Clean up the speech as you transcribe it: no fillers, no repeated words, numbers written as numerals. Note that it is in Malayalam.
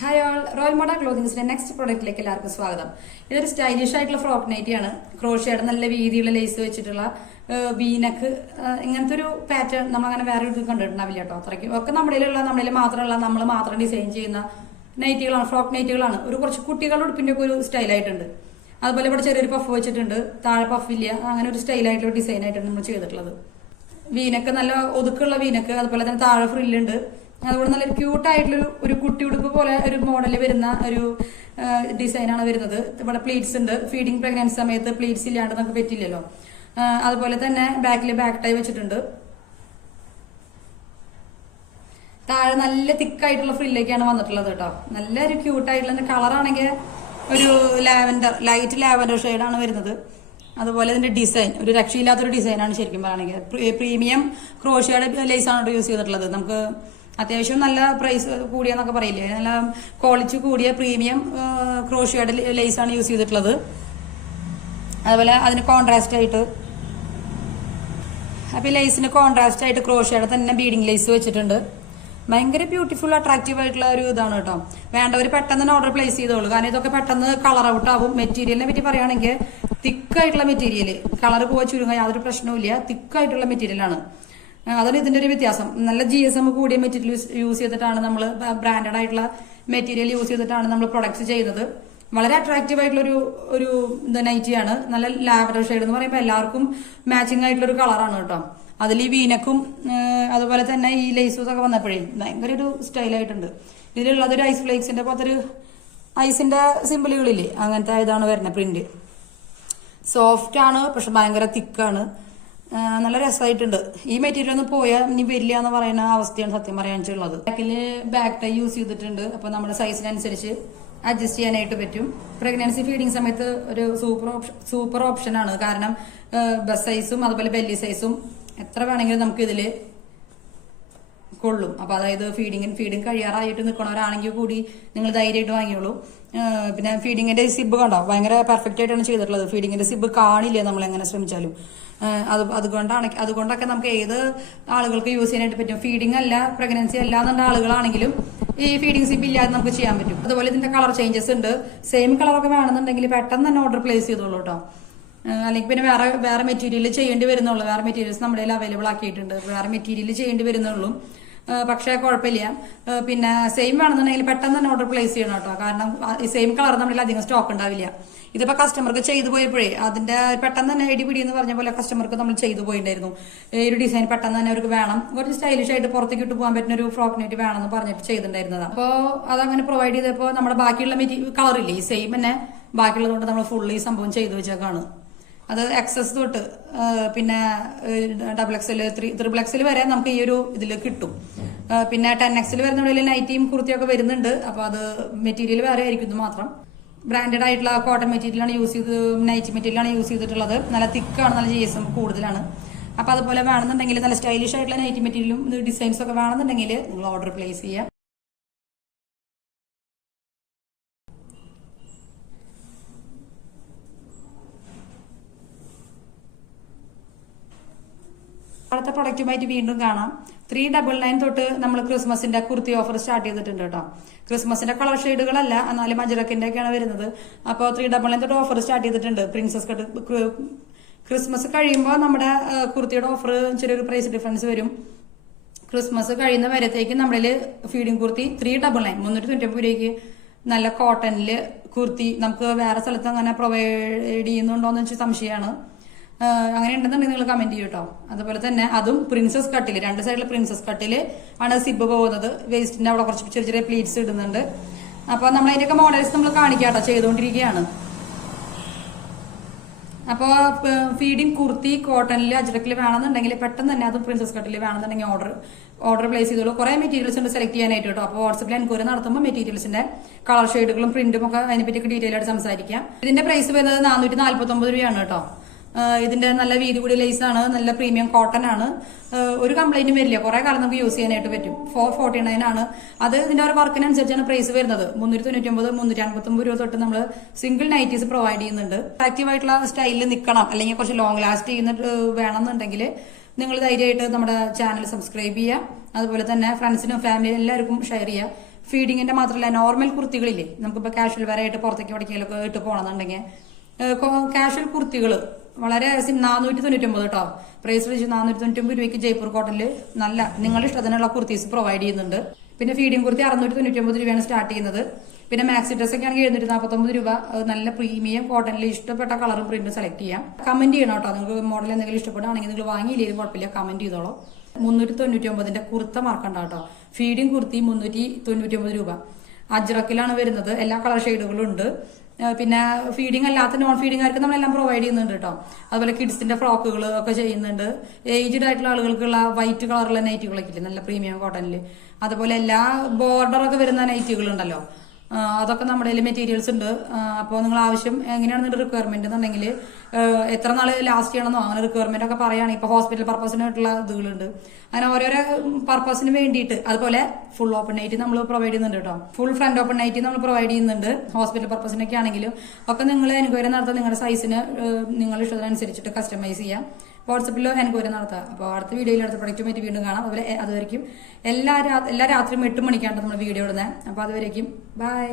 ഹായ് ഓൾ, റോയൽ മോഡ ക്ലോത്തിങ്സിന്റെ നെക്സ്റ്റ് പ്രോഡക്റ്റിലേക്ക് എല്ലാവർക്കും സ്വാഗതം. ഇതൊരു സ്റ്റൈലിഷ് ആയിട്ടുള്ള ഫ്രോക്ക് നൈറ്റിയാണ്. ക്രോഷ്യയുടെ നല്ല വീതിയുള്ള ലേസ് വെച്ചിട്ടുള്ള വീനക്ക് ഇങ്ങനത്തെ ഒരു പാറ്റേൺ നമ്മൾ അങ്ങനെ വേറെ ഇത് കണ്ടിട്ടുണ്ടാവില്ല കേട്ടോ. അത്രയ്ക്ക് ഒക്കെ നമ്മുടെ മാത്രമുള്ള നമ്മൾ മാത്രം ഡിസൈൻ ചെയ്യുന്ന നൈറ്റികളാണ്, ഫ്രോക്ക് നൈറ്റികളാണ്. ഒരു കുറച്ച് കുട്ടികളുടെ ഉടുപ്പിന്റെ ഒക്കെ ഒരു സ്റ്റൈലായിട്ടുണ്ട്. അതുപോലെ ഇവിടെ ചെറിയൊരു പഫ് വെച്ചിട്ടുണ്ട്, താഴെ പഫില്ല, അങ്ങനെ ഒരു സ്റ്റൈലായിട്ടുള്ള ഡിസൈൻ ആയിട്ടാണ് നമ്മൾ ചെയ്തിട്ടുള്ളത്. വീനക്ക് നല്ല ഒതുക്കുള്ള വീനക്ക്, അതുപോലെ തന്നെ താഴെ ഫ്രില്ലുണ്ട്. അതുകൊണ്ട് നല്ലൊരു ക്യൂട്ടായിട്ടുള്ള ഒരു കുട്ടി ഉടുപ്പ് പോലെ ഒരു മോഡലിൽ വരുന്ന ഒരു ഡിസൈനാണ് വരുന്നത്. ഇവിടെ പ്ലീറ്റ്സ് ഉണ്ട്. ഫീഡിങ് പ്രഗ്നൻസി സമയത്ത് പ്ലീറ്റ്സ് ഇല്ലാണ്ട് നമുക്ക് പറ്റില്ലല്ലോ. അതുപോലെ തന്നെ ബാക്കിൽ ബാക്ക് ടൈ വെച്ചിട്ടുണ്ട്. താഴെ നല്ല തിക്കായിട്ടുള്ള ഫ്രില്ലേക്കാണ് വന്നിട്ടുള്ളത് കേട്ടോ. നല്ലൊരു ക്യൂട്ടായിട്ടുള്ള കളറാണെങ്കിൽ ഒരു ലാവൻഡർ, ലൈറ്റ് ലാവൻഡർ ഷെയ്ഡാണ് വരുന്നത്. അതുപോലെ ഇതിന്റെ ഡിസൈൻ ഒരു രക്ഷയില്ലാത്തൊരു ഡിസൈനാണ് ശരിക്കും പറയുകയാണെങ്കിൽ. പ്രീമിയം ക്രോഷ്യയുടെ ലേസാണ് യൂസ് ചെയ്തിട്ടുള്ളത്. നമുക്ക് അത്യാവശ്യം നല്ല പ്രൈസ് കൂടിയെന്നൊക്കെ പറയില്ലേ, നല്ല ക്വാളിറ്റി കൂടിയ പ്രീമിയം ക്രോഷ്യയുടെ ലേസാണ് യൂസ് ചെയ്തിട്ടുള്ളത്. അതുപോലെ അതിന് കോൺട്രാസ്റ്റ് ആയിട്ട്, അപ്പൊ ഈ ലേസിന് കോൺട്രാസ്റ്റ് ആയിട്ട് ക്രോഷ്യയുടെ തന്നെ ബീഡിങ് ലേസ് വെച്ചിട്ടുണ്ട്. ഭയങ്കര ബ്യൂട്ടിഫുൾ അട്രാക്റ്റീവ് ആയിട്ടുള്ള ഒരു ഇതാണ് കേട്ടോ. വേണ്ടവർ പെട്ടെന്ന് തന്നെ ഓർഡർ പ്ലേസ് ചെയ്തോളൂ. കാരണം ഇതൊക്കെ പെട്ടെന്ന് കളർ ഔട്ട് ആവും. മെറ്റീരിയലിനെ പറ്റി പറയുകയാണെങ്കിൽ തിക്കായിട്ടുള്ള മെറ്റീരിയൽ, കളർ പോവാൻ ചുരുങ്ങാൻ യാതൊരു പ്രശ്നവുമില്ല. തിക്കായിട്ടുള്ള മെറ്റീരിയലാണ്. അതാണ് ഇതിന്റെ ഒരു വ്യത്യാസം. നല്ല GSM കൂടിയ മെറ്റീരിയൽ യൂസ് ചെയ്തിട്ടാണ് നമ്മൾ, ബ്രാൻഡഡ് ആയിട്ടുള്ള മെറ്റീരിയൽ യൂസ് ചെയ്തിട്ടാണ് നമ്മൾ പ്രൊഡക്ട്സ് ചെയ്യുന്നത്. വളരെ അട്രാക്റ്റീവ് ആയിട്ടുള്ള ഒരു നൈറ്റിയാണ്. നല്ല ലാവൻഡർ ഷെയ്ഡ് എന്ന് പറയുമ്പോൾ എല്ലാവർക്കും മാച്ചിങ് ആയിട്ടുള്ള ഒരു കളറാണ് കേട്ടോ. അതിൽ ഈ വീനക്കും അതുപോലെ തന്നെ ഈ ലേസൂസ് ഒക്കെ വന്നപ്പോഴേ ഭയങ്കര ഒരു സ്റ്റൈലായിട്ടുണ്ട്. ഇതിലുള്ളത് ഒരു ഐസ് ഫ്ലേക്സിന്റെ പോലത്തെ ഒരു ഐസിന്റെ സിമ്പിളുകളില്ലേ, അങ്ങനത്തെ ഇതാണ് വരുന്നത്. പ്രിന്റ് സോഫ്റ്റ് ആണ്, പക്ഷെ ഭയങ്കര തിക്കാണ്. നല്ല രസമായിട്ടുണ്ട്. ഈ മെറ്റീരിയൽ ഒന്നും പോയാൽ ഇനി വരില്ല എന്ന് പറയുന്ന അവസ്ഥയാണ് സത്യം പറയാനുള്ളത്. ബാക്കില് ബാക്ക് ടൈ യൂസ് ചെയ്തിട്ടുണ്ട്. അപ്പൊ നമ്മുടെ സൈസിനനുസരിച്ച് അഡ്ജസ്റ്റ് ചെയ്യാനായിട്ട് പറ്റും. പ്രഗ്നൻസി ഫീഡിങ് സമയത്ത് ഒരു സൂപ്പർ ഓപ്ഷൻ ആണ്. കാരണം ബസ് സൈസും അതുപോലെ ബെല്ലി സൈസും എത്ര വേണമെങ്കിലും നമുക്ക് ഇതില് കൊള്ളും. അപ്പൊ അതായത് ഫീഡിങ് കഴിയാറായിട്ട് നിൽക്കണവരാണെങ്കിൽ കൂടി നിങ്ങൾ ധൈര്യമായിട്ട് വാങ്ങിയോളൂ. പിന്നെ ഫീഡിങ്ങിന്റെ സിബ് കണ്ടോ, ഭയങ്കര പെർഫെക്റ്റ് ആയിട്ടാണ് ചെയ്തിട്ടുള്ളത്. ഫീഡിങ്ങിന്റെ സിബ് കാണില്ല നമ്മൾ എങ്ങനെ ശ്രമിച്ചാലും. അതുകൊണ്ടൊക്കെ നമുക്ക് ഏത് ആളുകൾക്ക് യൂസ് ചെയ്യാനായിട്ട് പറ്റും. ഫീഡിങ് അല്ല, പ്രഗ്നൻസി അല്ല എന്നുള്ള ആളുകളാണെങ്കിലും ഈ ഫീഡിങ് സിബ് ഇല്ലാതെ നമുക്ക് ചെയ്യാൻ പറ്റും. അതുപോലെ ഇതിന്റെ കളർ ചേഞ്ചസ് ഉണ്ട്. സെയിം കളറൊക്കെ വേണമെന്നുണ്ടെങ്കിൽ പെട്ടെന്ന് തന്നെ ഓർഡർ പ്ലേസ് ചെയ്തോളൂ കേട്ടോ. അല്ലെങ്കിൽ പിന്നെ വേറെ മെറ്റീരിയൽ ചെയ്യേണ്ടി വരുന്നുള്ളൂ. വേറെ മെറ്റീരിയൽസ് നമ്മുടെ അവൈലബിൾ ആക്കിയിട്ടുണ്ട്. വേറെ മെറ്റീരിയൽ ചെയ്യേണ്ടി വരുന്നുള്ളൂ. പക്ഷേ കുഴപ്പമില്ല. പിന്നെ സെയിം വേണമെന്നുണ്ടെങ്കിൽ പെട്ടെന്ന് തന്നെ ഓർഡർ പ്ലേസ് ചെയ്യണം കേട്ടോ. കാരണം ഈ സെയിം കളർ നമ്മളിൽ അധികം സ്റ്റോക്ക് ഉണ്ടാവില്ല. ഇതിപ്പോ കസ്റ്റമർക്ക് ചെയ്തു പോയപ്പോഴേ അതിന്റെ പെട്ടെന്ന് തന്നെ ഇടിപിടി എന്ന് പറഞ്ഞ പോലെ കസ്റ്റമർക്ക് നമ്മൾ ചെയ്തു പോയിട്ടുണ്ടായിരുന്നു. ഈ ഒരു ഡിസൈൻ പെട്ടെന്ന് തന്നെ അവർക്ക് വേണം, കുറച്ച് സ്റ്റൈലിഷ് ആയിട്ട് പുറത്തേക്ക് ഇട്ട് പോകാൻ പറ്റുന്ന ഒരു ഫ്രോക്ക് നെറ്റ് വേണമെന്ന് പറഞ്ഞിട്ട് ചെയ്തിട്ടുണ്ടായിരുന്നത്. അപ്പോൾ അതങ്ങനെ പ്രൊവൈഡ് ചെയ്തപ്പോൾ നമ്മുടെ ബാക്കിയുള്ള കളറില്ലേ ഈ സെയിം തന്നെ ബാക്കിയുള്ളത് കൊണ്ട് നമ്മൾ ഫുള്ള് ഈ സംഭവം ചെയ്തു വെച്ചേക്കാണ്. അത് എക്സസ് തൊട്ട് പിന്നെ XXL, XXL വരെ നമുക്ക് ഈ ഒരു ഇതിൽ കിട്ടും. പിന്നെ 10XL വരുന്ന നൈറ്റിയും കുർത്തിയൊക്കെ വരുന്നുണ്ട്. അപ്പൊ അത് മെറ്റീരിയൽ വേറെ ആയിരിക്കും. ഇത് മാത്രം ബ്രാൻഡഡ് ആയിട്ടുള്ള കോട്ടൺ മെറ്റീരിയലാണ് യൂസ് ചെയ്ത്, നൈറ്റ് മെറ്റീരിയലാണ് യൂസ് ചെയ്തിട്ടുള്ളത്. നല്ല തിക്കാണ്, നല്ല GSM കൂടുതലാണ്. അപ്പൊ അതുപോലെ വേണമെന്നുണ്ടെങ്കിൽ നല്ല സ്റ്റൈലിഷ് ആയിട്ടുള്ള നൈറ്റ് മെറ്റീരിയലും ഡിസൈൻസ് ഒക്കെ വേണമെന്നുണ്ടെങ്കിൽ നിങ്ങൾ ഓർഡർ പ്ലേസ് ചെയ്യാം. അടുത്ത പ്രൊഡക്റ്റുമായിട്ട് വീണ്ടും കാണാം. 399 തൊട്ട് നമ്മൾ ക്രിസ്മസിന്റെ കുർത്തി ഓഫർ സ്റ്റാർട്ട് ചെയ്തിട്ടുണ്ട് കേട്ടോ. ക്രിസ്മസിന്റെ കളർ ഷെയ്ഡുകളല്ല, എന്നാലും അജറക്കിന്റെ ഒക്കെയാണ് വരുന്നത്. അപ്പോൾ 399 തൊട്ട് ഓഫർ സ്റ്റാർട്ട് ചെയ്തിട്ടുണ്ട്. പ്രിൻസസ് കട്ട് ക്രിസ്മസ് കഴിയുമ്പോൾ നമ്മുടെ കുർത്തിയുടെ ഓഫർ ചെറിയൊരു പ്രൈസ് ഡിഫറൻസ് വരും. ക്രിസ്മസ് കഴിയുന്ന വരത്തേക്ക് നമ്മുടെ ഫീഡിംഗ് കുർത്തി 399 390 രൂപയ്ക്ക് നല്ല കോട്ടണില് കുർത്തി നമുക്ക് വേറെ സ്ഥലത്ത് അങ്ങനെ പ്രൊവൈഡ് ചെയ്യുന്നുണ്ടോന്ന് വെച്ചാൽ സംശയമാണ്. അങ്ങനെ ഉണ്ടെന്നുണ്ടെങ്കിൽ നിങ്ങൾ കമന്റ് ചെയ്യും കേട്ടോ. അതുപോലെ തന്നെ അതും പ്രിൻസസ് കട്ടില്, രണ്ട് സൈഡിലെ പ്രിൻസസ് കട്ടില് ആണ് സിബ് പോകുന്നത്. വേസ്റ്റിന്റെ അവിടെ കുറച്ച് ചെറിയ ചെറിയ പ്ലീറ്റ്സ് ഇടുന്നുണ്ട്. അപ്പൊ നമ്മൾ അതിന്റെയൊക്കെ മോഡൽസ് നമ്മൾ കാണിക്കാട്ടോ, ചെയ്തുകൊണ്ടിരിക്കുകയാണ്. അപ്പൊ ഫീഡിങ് കുർത്തി കോട്ടണില് അജ്രക്കില് വേണമെന്നുണ്ടെങ്കിൽ പെട്ടെന്ന് തന്നെ അതും പ്രിൻസസ് കട്ടില് വേണമെന്നുണ്ടെങ്കിൽ ഓർഡർ പ്ലേസ് ചെയ്തോളൂ. കുറെ മെറ്റീരിയൽസ് ഉണ്ട് സെലക്ട് ചെയ്യാനായിട്ട് കേട്ടോ. അപ്പോൾ വാട്സപ്പിൽ എൻക്വയറി നടത്തുമ്പോൾ മെറ്റീരിയൽസിന്റെ കളർ ഷെയ്ഡുകളും പ്രിന്റും ഒക്കെ അതിനെപ്പറ്റി ഡീറ്റെയിൽ ആയിട്ട് സംസാരിക്കാം. ഇതിന്റെ പ്രൈസ് വരുന്നത് 449 രൂപയാണ് കേട്ടോ. ഇതിന്റെ നല്ല വീതി കൂടിയ ലേസ് ആണ്, നല്ല പ്രീമിയം കോട്ടൺ ആണ്. ഒരു കംപ്ലൈന്റും വരില്ല, കുറെ കാലം നമുക്ക് യൂസ് ചെയ്യാനായിട്ട് പറ്റും. 449 ആണ്. അത് ഇതിന്റെ ഒരു വർക്കിനനുസരിച്ചാണ് പ്രൈസ് വരുന്നത്. 399 359 രൂപ തൊട്ട് നമ്മൾ സിംഗിൾ നൈറ്റീസ് പ്രൊവൈഡ് ചെയ്യുന്നുണ്ട്. ആക്റ്റീവ് ആയിട്ടുള്ള സ്റ്റൈലിൽ നിൽക്കണം, അല്ലെങ്കിൽ കുറച്ച് ലോങ് ലാസ്റ്റ് ചെയ്യുന്ന വേണമെന്നുണ്ടെങ്കിൽ നിങ്ങൾ ധൈര്യമായിട്ട് നമ്മുടെ ചാനൽ സബ്സ്ക്രൈബ് ചെയ്യുക. അതുപോലെ തന്നെ ഫ്രണ്ട്സിനും ഫാമിലിയും എല്ലാവർക്കും ഷെയർ ചെയ്യുക. ഫീഡിങ്ങിന്റെ മാത്രമല്ല നോർമൽ കുർത്തികളില്ലേ, നമുക്കിപ്പോൾ കാഷ്വൽ വെയർ ആയിട്ട് പുറത്തേക്ക് പഠിക്കലൊക്കെ ഇട്ട് പോകണമെന്നുണ്ടെങ്കിൽ കാഷ്വൽ കുർത്തികൾ വളരെ 499 കേട്ടോ. പ്രൈസ് റേഞ്ച് 499 രൂപയ്ക്ക് ജയ്പൂർ കോട്ടണിൽ നല്ല നിങ്ങളുടെ ഇഷ്ടത്തിനുള്ള കുർത്തീസ് പ്രൊവൈഡ് ചെയ്യുന്നുണ്ട്. പിന്നെ ഫീഡിംഗ് കുർത്തി 699 രൂപയാണ് സ്റ്റാർട്ട് ചെയ്യുന്നത്. പിന്നെ മാക്സി ഡ്രസ് ഒക്കെ ആണെങ്കിൽ 749 രൂപ. നല്ല പ്രീമിയം കോട്ടണിൽ ഇഷ്ടപ്പെട്ട കളറും പ്രിന്റും സെലക്ട് ചെയ്യാം. കമന്റ് ചെയ്യണം കേട്ടോ, നിങ്ങൾക്ക് മോഡൽ എന്തെങ്കിലും ഇഷ്ടപ്പെടുകയാണെങ്കിൽ നിങ്ങൾ വാങ്ങിയില്ലെങ്കിലും കുഴപ്പമില്ല, കമന്റ് ചെയ്തോളൂ. 399 കുർത്ത മറക്കണ്ട കേട്ടോ. ഫീഡിംഗ് കുർത്തി 399 രൂപ. അജ്രക്കിലാണ് വരുന്നത്, എല്ലാ കളർ ഷെയ്ഡുകളും ഉണ്ട്. പിന്നെ ഫീഡിംഗ് അല്ലാത്ത നോൺ ഫീഡിംഗുകാർക്ക് നമ്മളെല്ലാം പ്രൊവൈഡ് ചെയ്യുന്നുണ്ട് കേട്ടോ. അതുപോലെ കിഡ്സിന്റെ ഫ്രോക്കുകൾ ഒക്കെ ചെയ്യുന്നുണ്ട്. ഏജ്ഡ് ആയിട്ടുള്ള ആളുകൾക്കുള്ള വൈറ്റ് കളറുള്ള നൈറ്റുകളൊക്കെ ഇല്ലേ, നല്ല പ്രീമിയം കോട്ടണിൽ. അതുപോലെ എല്ലാ ബോർഡറൊക്കെ വരുന്ന നൈറ്റുകൾ ഉണ്ടല്ലോ, അതൊക്കെ നമ്മുടെ കയ്യിൽ മെറ്റീരിയൽസ് ഉണ്ട്. അപ്പോൾ നിങ്ങൾ ആവശ്യം എങ്ങനെയാണ് നിങ്ങളുടെ റിക്വയർമെന്റ് എന്നുണ്ടെങ്കിൽ എത്ര നാൾ ലാസ്റ്റ് ചെയ്യണമെന്നോ അങ്ങനെ റിക്വയർമെന്റ് ഒക്കെ പറയുകയാണെങ്കിൽ ഇപ്പോൾ ഹോസ്പിറ്റൽ പർപ്പസിനായിട്ടുള്ള ഇതുകളുണ്ട്. അങ്ങനെ ഓരോരോ പർപ്പസിന് വേണ്ടിയിട്ട്. അതുപോലെ ഫുൾ ഓപ്പൺ നൈറ്റ് നമ്മൾ പ്രൊവൈഡ് ചെയ്യുന്നുണ്ട് കേട്ടോ. ഫുൾ ഫ്രണ്ട് ഓപ്പൺ നൈറ്റ് നമ്മൾ പ്രൊവൈഡ് ചെയ്യുന്നുണ്ട്. ഹോസ്പിറ്റൽ പർപ്പസിനൊക്കെ ആണെങ്കിലും ഒക്കെ നിങ്ങൾ എൻക്വയറി നടത്താൻ നിങ്ങളുടെ സൈസിന് നിങ്ങളുടെ ഇഷ്ടത്തിനനുസരിച്ചിട്ട് കസ്റ്റമൈസ് ചെയ്യാം. വാട്സപ്പിൽ എൻക്വയറി നടത്താം. അപ്പോൾ അടുത്ത വീഡിയോയിൽ അടുത്ത പ്രൊഡക്റ്റുമായിട്ട് വീണ്ടും കാണാം. അതുപോലെ അതുവരെയും എല്ലാ രാത്രിയും 8 മണിക്കാണ് നമ്മൾ വീഡിയോ ഇടുന്നത്. അപ്പോൾ അതുവരേക്കും ബൈ.